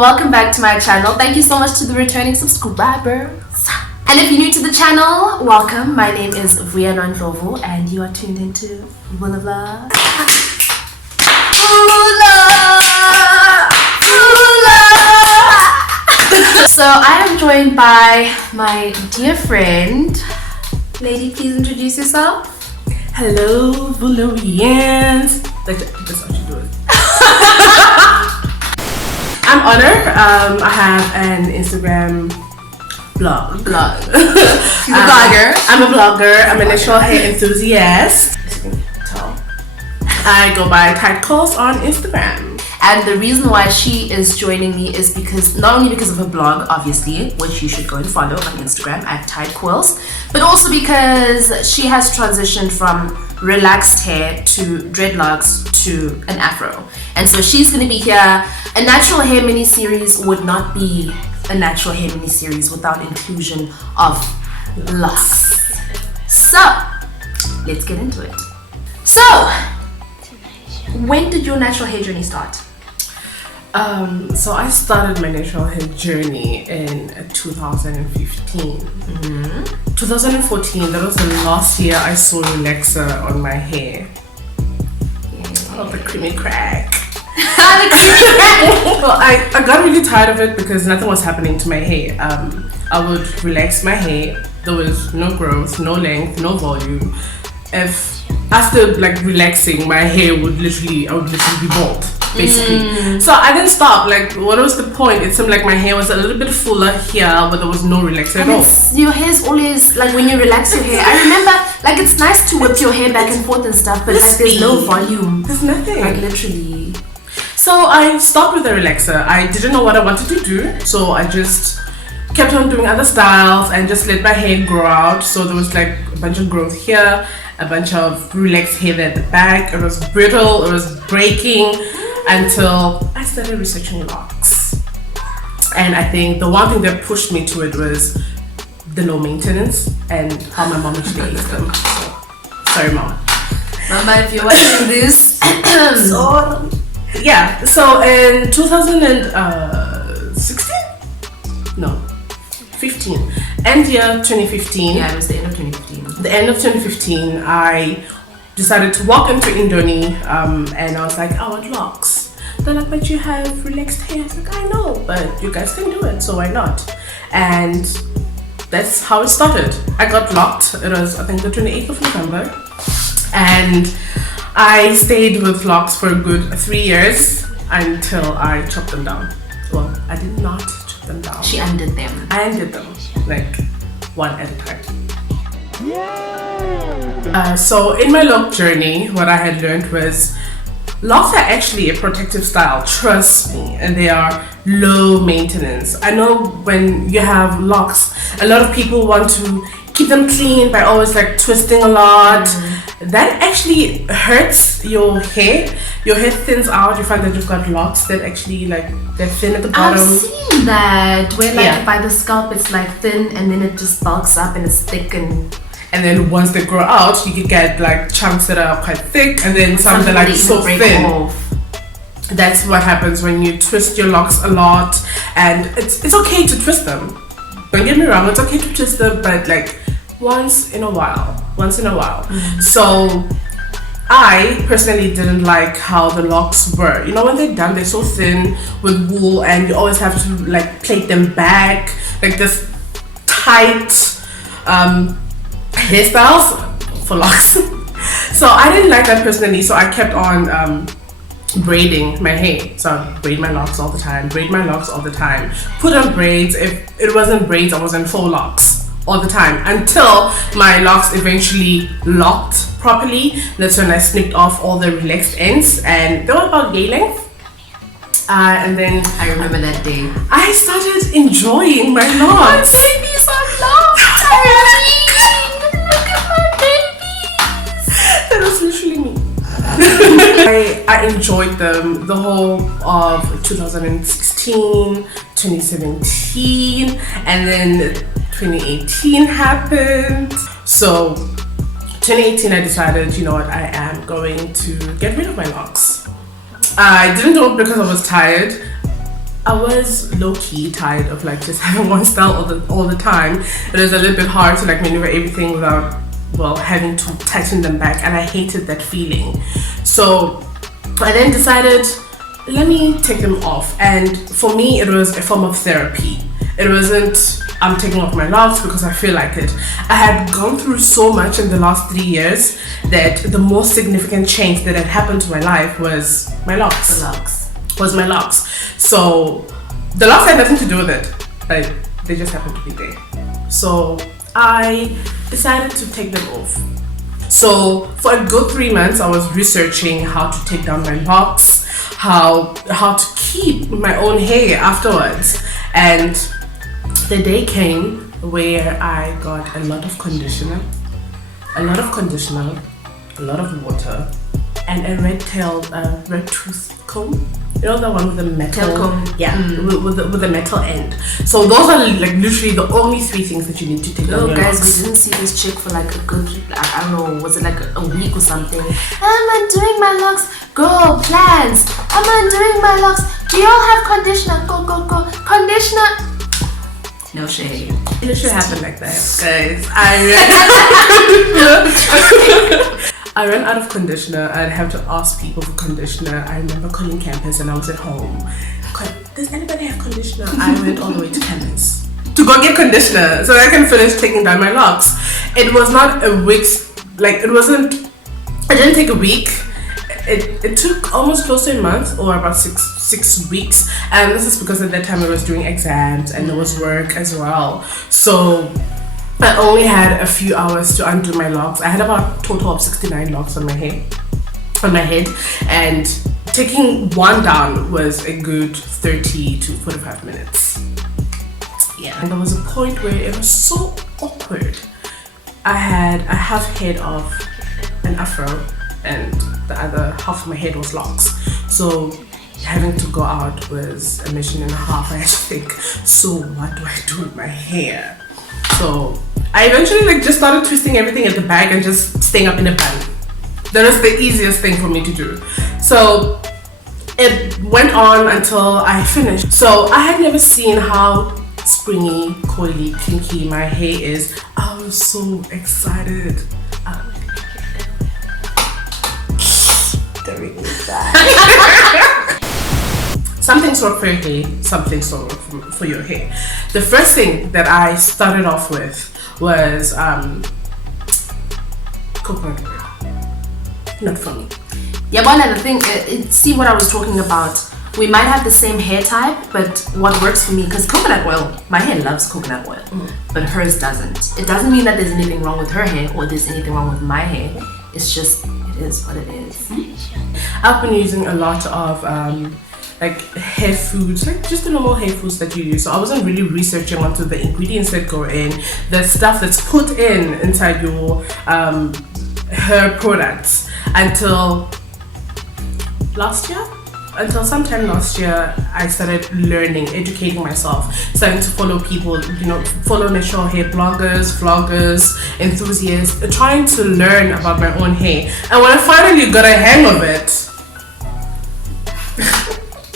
welcome back to my channel. Thank you so much to the returning subscribers. And if you're new to the channel, welcome. My name is VULO Naturale and you are tuned into VULO Vlogs. So I am joined by my dear friend. Lady, please introduce yourself. Hello, VULOians. That's how you do it. I'm Honor. I have an Instagram blog. She's a blogger. I'm a blogger. I'm a natural hair enthusiast. As you can tell, I go by Coils on Instagram. And the reason why she is joining me is because, not only because of her blog, obviously, which you should go and follow on Instagram at Coils, but also because she has transitioned from relaxed hair to dreadlocks to an afro. And so she's going to be here. A natural hair mini-series would not be a natural hair mini-series without inclusion of locks. So, let's get into it. So, when did your natural hair journey start? So I started my natural hair journey in 2015. 2014, that was the last year I saw relaxer on my hair. Oh, the creamy crack. Well, I got really tired of it because nothing was happening to my hair. I would relax my hair. There was no growth, no length, no volume. If after like relaxing, my hair would literally be bald, basically. So I didn't stop. Like, what was the point? It seemed like my hair was a little bit fuller here, but there was no relaxer at all. Your hair's always like when you relax your hair. I remember, like, it's nice to whip your hair back and forth and stuff, but like there's no volume. There's nothing. Like literally. So I stopped with the relaxer. I didn't know what I wanted to do, so I just kept on doing other styles and just let my hair grow out. So there was like a bunch of growth here, a bunch of relaxed hair at the back. It was brittle, it was breaking until I started researching locks. And I think the one thing that pushed me to it was the low maintenance and how my mom actually hates them. So, sorry, mom. Mama, if you're watching this, yeah, so in 2016? No, 15. End year 2015. Yeah, it was the end of 2015. The end of 2015, I decided to walk into Indoni and I was like, I want locks. They're like, but you have relaxed hair. I was like, I know, but you guys can do it, so why not? And that's how it started. I got locked. It was, I think, the 28th of November. And I stayed with locks for a good 3 years until I chopped them down. Well, I did not chop them down. She undid them. I undid them, like one at a time. So in my lock journey, what I had learned was locks are actually a protective style, trust me, and they are low maintenance. I know when you have locks, a lot of people want to keep them clean by always like twisting a lot. That actually hurts your hair. Your hair thins out. You find that you've got locks that actually like they're thin at the bottom. I've seen that where like by the scalp it's like thin and then it just bulks up and it's thick and then once they grow out you can get like chunks that are quite thick and then some that are like so thin. That's what happens when you twist your locks a lot, and it's okay to twist them. Don't get me wrong, it's okay to twist them, but like once in a while. So I personally didn't like how the locks were. You know, when they're done, they're so thin with wool and you always have to like plait them back, like this tight hairstyles for locks. So I didn't like that personally, so I kept on braiding my hair. So I braid my locks all the time, put on braids. If it wasn't braids, I was in faux locks all the time until my locks eventually locked properly. That's when I snipped off all the relaxed ends and they were about yay length. And then I remember that day. I started enjoying my locks. My babies are long. Look at my babies. That was literally me. I enjoyed them the whole of 2016, 2017, and then 2018 happened. So 2018 I decided, you know what, I am going to get rid of my locks. I didn't do it because I was tired. I was low-key tired of like just having one style all the time. It was a little bit hard to like maneuver everything without, well, having to tighten them back, and I hated that feeling. So I then decided, let me take them off. And for me, it was a form of therapy. It wasn't, I'm taking off my locks because I feel like it. I had gone through so much in the last 3 years that the most significant change that had happened to my life was my locks. Was my locks. So the locks had nothing to do with it. Like, they just happened to be there. So I decided to take them off. So for a good 3 months, I was researching how to take down my locks, how to keep my own hair afterwards. And the day came where I got a lot of conditioner, a lot of water, and a red tooth comb. You know, the one with the metal comb? Yeah, with the metal end. So those are like literally the only 3 things that you need to take down your guys, locks. we didn't see this chick for like a good, I don't know, was it like a week or something? I'm undoing my locks. Go, plans. I'm undoing my locks. Do y'all have conditioner? Go. Conditioner. No shade. It should happen like that, guys. I ran out of conditioner. I'd have to ask people for conditioner. I remember calling campus and I was at home. Does anybody have conditioner? I went all the way to campus to go get conditioner so I can finish taking down my locks. It was not a week, it didn't take a week. It took almost close to a month, or about six weeks, and this is because at that time I was doing exams and there was work as well. So I only had a few hours to undo my locks. I had about a total of 69 locks on my head, and taking one down was a good 30 to 45 minutes. Yeah, and there was a point where it was so awkward. I had a half head of an afro and the other half of my head was locks. So having to go out was a mission and a half. I had to think, so what do I do with my hair? So I eventually just started twisting everything at the back and just staying up in a bun. That was the easiest thing for me to do. So it went on until I finished. So I had never seen how springy, coily, kinky my hair is. I was so excited. Something's wrong for your hair, something's wrong for your hair. The first thing that I started off with was coconut oil. Not for me. Yeah, one other thing, see what I was talking about. We might have the same hair type, but what works for me, because coconut oil, my hair loves coconut oil, but hers doesn't. It doesn't mean that there's anything wrong with her hair or there's anything wrong with my hair. It's just, it is what it is. I've been using a lot of hair foods, like just the normal hair foods that you use. So I wasn't really researching onto the ingredients that go in, the stuff that's put inside your hair products until sometime last year. I started learning, educating myself, starting to follow people, follow natural hair bloggers, vloggers, enthusiasts, trying to learn about my own hair. And when I finally got a hang of it,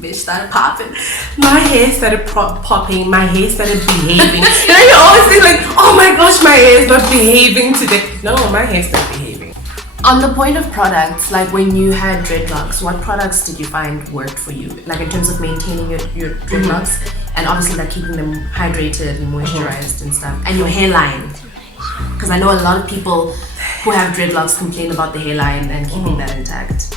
bitch started popping. My hair started popping, my hair started behaving. You always think like, oh my gosh, my hair is not behaving today. No, my hair started behaving. On the point of products, like when you had dreadlocks, what products did you find worked for you? Like in terms of maintaining your dreadlocks, and obviously like keeping them hydrated and moisturized and stuff, and your hairline. Because I know a lot of people who have dreadlocks complain about the hairline and keeping that intact.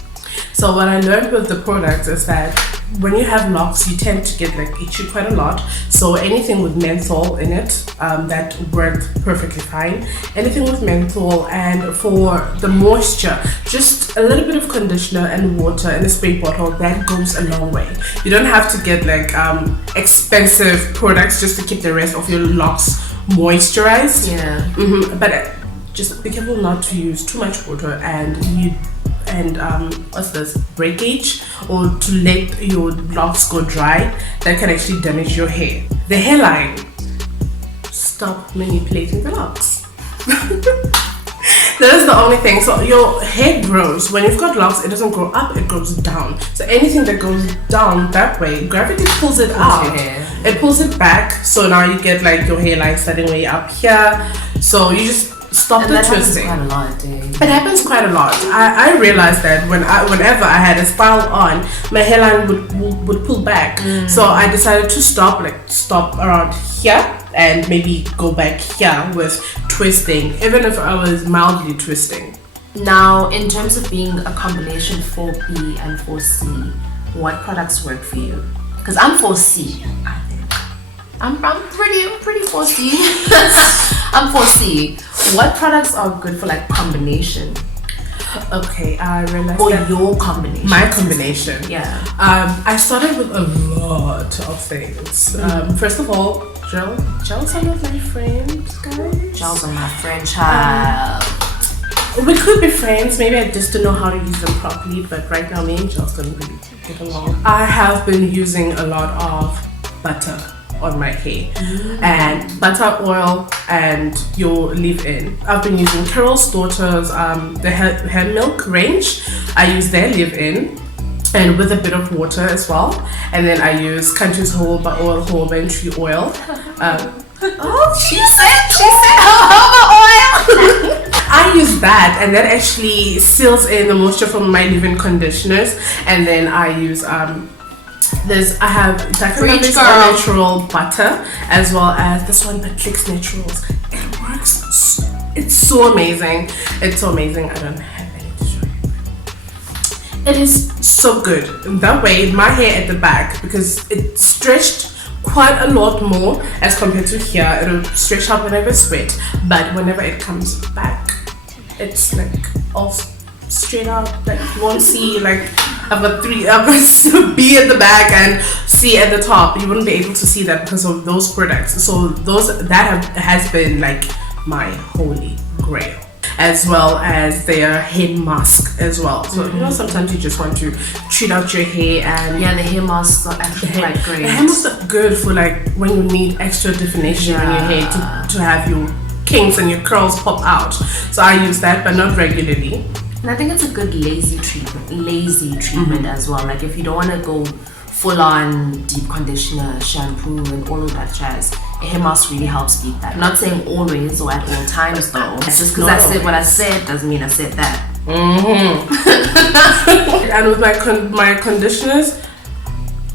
So what I learned with the products is that when you have locks, you tend to get itchy quite a lot. So anything with menthol in it, that worked perfectly fine. Anything with menthol, and for the moisture, just a little bit of conditioner and water in a spray bottle, that goes a long way. You don't have to get expensive products just to keep the rest of your locks moisturized. Yeah. But just be careful not to use too much water and breakage, or to let your locks go dry. That can actually damage your hair. The hairline, stop manipulating the locks. The That is the only thing. So your hair grows. When you've got locks, it doesn't grow up, it grows down. So anything that goes down that way, gravity pulls it out. It pulls it back. So now you get like your hairline starting way up here. So you just stop the twisting. Quite a lot, it happens quite a lot. I realized that whenever I had a style on, my hairline would pull back. So I decided to stop around here and maybe go back here with twisting, even if I was mildly twisting. Now, in terms of being a combination 4B and 4C, what products work for you? Because I'm 4C, I think. I'm pretty 4C. I'm 4C. What products are good for like combination? Okay, I realized or that your combination. My combination. Yeah. I started with a lot of things. First of all, gels are not my friend, guys. Gels are my friend, child. We could be friends. Maybe I just don't know how to use them properly. But right now, me and gels don't really get along. I have been using a lot of butter on my hair, and butter, oil, and your leave-in. I've been using Carol's Daughters, the hair milk range. I use their leave-in and with a bit of water as well, and then I use Country's Jojoba Oil, Jojoba and Tree Oil. She said jojoba oil. I use that, and that actually seals in the moisture from my leave-in conditioners. And then I use I have VULO Natural butter, as well as this one, Dreadlocks Naturals. It works. It's so amazing. It's so amazing. I don't have any to show you. It is so good. That way, my hair at the back, because it stretched quite a lot more as compared to here. It'll stretch out whenever it's wet, but whenever it comes back, it's like all straight out. Like you won't see like I've got B at the back and C at the top. You wouldn't be able to see that because of those products. So that has been like my holy grail, as well as their hair mask as well. So you know, sometimes you just want to treat out your hair, and the hair masks are actually quite great. The hair masks are good for like when you need extra definition in your hair to have your kinks and your curls pop out. So I use that, but not regularly. And I think it's a good lazy treatment as well. Like if you don't want to go full on deep conditioner, shampoo and all of that jazz, a hair mask really helps beat that. I'm not saying always or at all times though. Just because I said what I said doesn't mean I said that. And with my conditioners,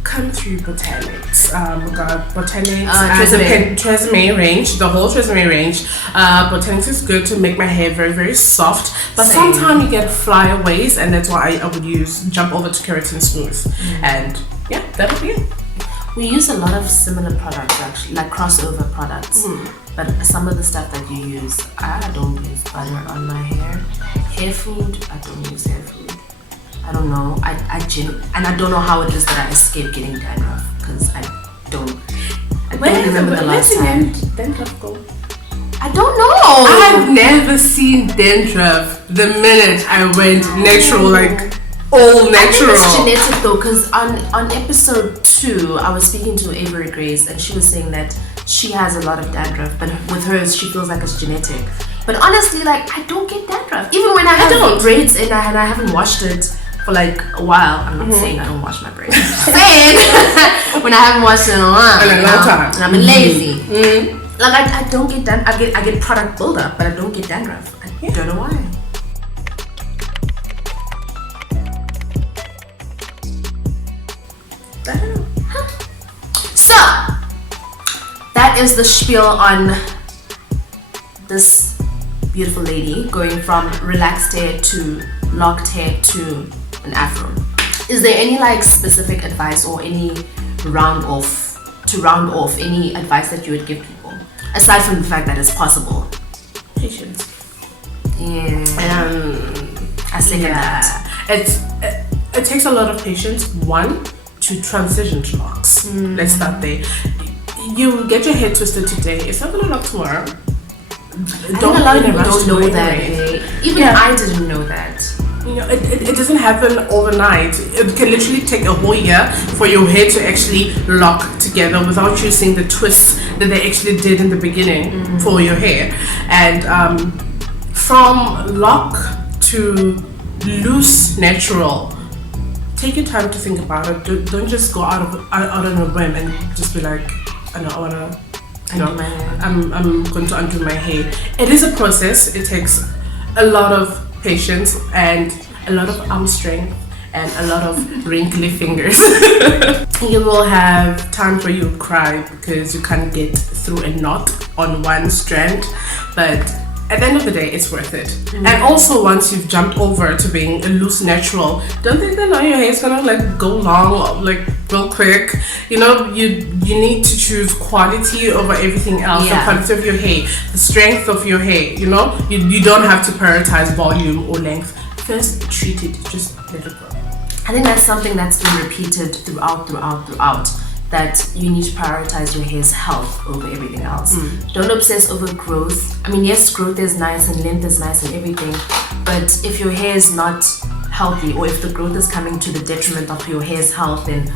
come through Botanics. We got Botanics and the Tresemme range, the whole Tresemme range. Botanics is good to make my hair very, very soft, but sometimes you get flyaways, and that's why I would jump over to Keratin Smooth. And yeah, that would be it. We use a lot of similar products actually, like crossover products. But some of the stuff that you use, I don't use butter on my hair. Hair food, I don't use hair food. I don't know. And I don't know how it is that I escape getting dandruff, because I don't remember the last time. Dandruff go? I don't know. I've never seen dandruff the minute I went natural, like all natural. I think it's genetic though, because on episode 2, I was speaking to Avery Grace, and she was saying that she has a lot of dandruff, but with hers, she feels like it's genetic. But honestly, like I don't get dandruff, even when I have braids in, and I haven't washed it for like a while. I'm not saying I don't wash my braids. I'm saying when I haven't washed it in a while, in a long time, and I'm lazy. Like I don't get dandruff. I get product buildup, but I don't get dandruff. I don't know why. I don't know. So that is the spiel on this beautiful lady going from relaxed hair to locked hair to an afro. Is there any like specific advice or any round off any advice that you would give people, aside from the fact that it's possible? Patience. I second that. It takes a lot of patience, one, to transition to locks. Let's start there. You get your hair twisted today, it's not gonna lock tomorrow. A lot of people don't know that. Even I didn't know that. You know, it doesn't happen overnight. It can literally take a whole year for your hair to actually lock together without you seeing the twists that they actually did in the beginning for your hair. And from lock to loose natural, take your time to think about it. Don't just go out on a whim and just be like, I know, I wanna, you know, I'm going to undo my hair. It is a process. It takes a lot of patience and a lot of arm strength and a lot of wrinkly fingers. You will have times where you'll cry because you can't get through a knot on one strand, but at the end of the day, it's worth it. And also, once you've jumped over to being a loose natural, don't think that now your hair is gonna like go long, like real quick. You know, you need to choose quality over everything else. Yeah. The quality of your hair, the strength of your hair. You know, you don't have to prioritize volume or length. First, treat it. Just let it go. I think that's something that's been repeated throughout, that you need to prioritize your hair's health over everything else. Don't obsess over growth. I mean, yes, growth is nice and length is nice and everything, but if your hair is not healthy, or if the growth is coming to the detriment of your hair's health, then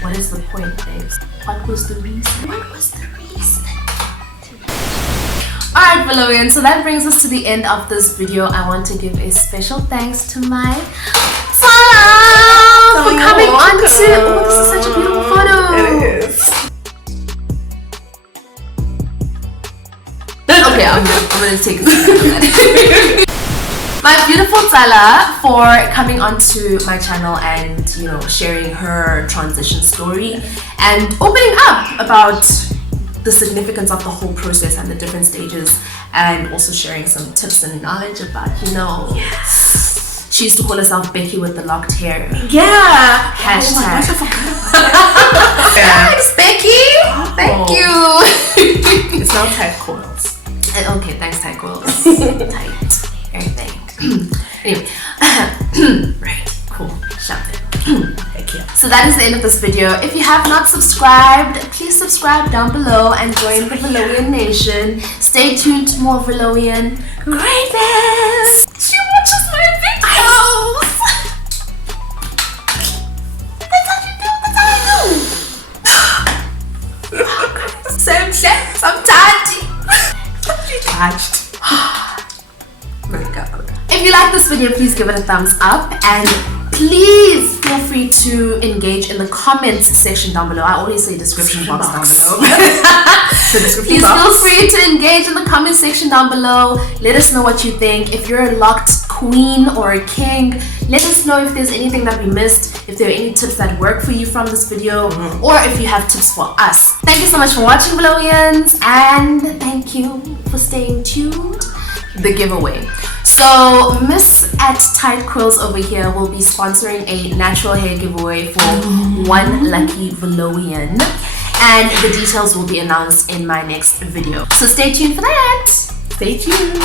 what is the point, babes? What was the reason? Alright, VULOians, so that brings us to the end of this video. I want to give a special thanks to my Sarah for coming on to. Oh, this is such a beautiful photo. It is. Okay, I'm gonna take a second of that. My beautiful Tsala for coming onto my channel and, you know, sharing her transition story and opening up about the significance of the whole process and the different stages, and also sharing some tips and knowledge about, you know, she used to call herself Becky with the locked hair. Yeah. Hashtag. Oh my gosh, I forgot. Thanks, Becky. Thank you. It's now Tight Coils. Okay, thanks, Tight Coils. Tight. Very thanks. Anyway, right, cool. Shut it. Heck yeah. So that is the end of this video. If you have not subscribed, please subscribe down below and join the VULOian Nation. Stay tuned to more VULOian greatness. She watches my videos. That's how you do. Same, I'm touchy. Touched. If you like this video, please give it a thumbs up, and please feel free to engage in the comments section down below. I always say description box down below. Please feel free to engage in the comment section down below. Let us know what you think. If you're a locked queen or a king, let us know if there's anything that we missed, if there are any tips that work for you from this video, or if you have tips for us. Thank you so much for watching, VULOians, and thank you for staying tuned. The giveaway. So Miss at Tight Coils over here will be sponsoring a natural hair giveaway for one lucky VULOian, and the details will be announced in my next video. So stay tuned for that. Stay tuned.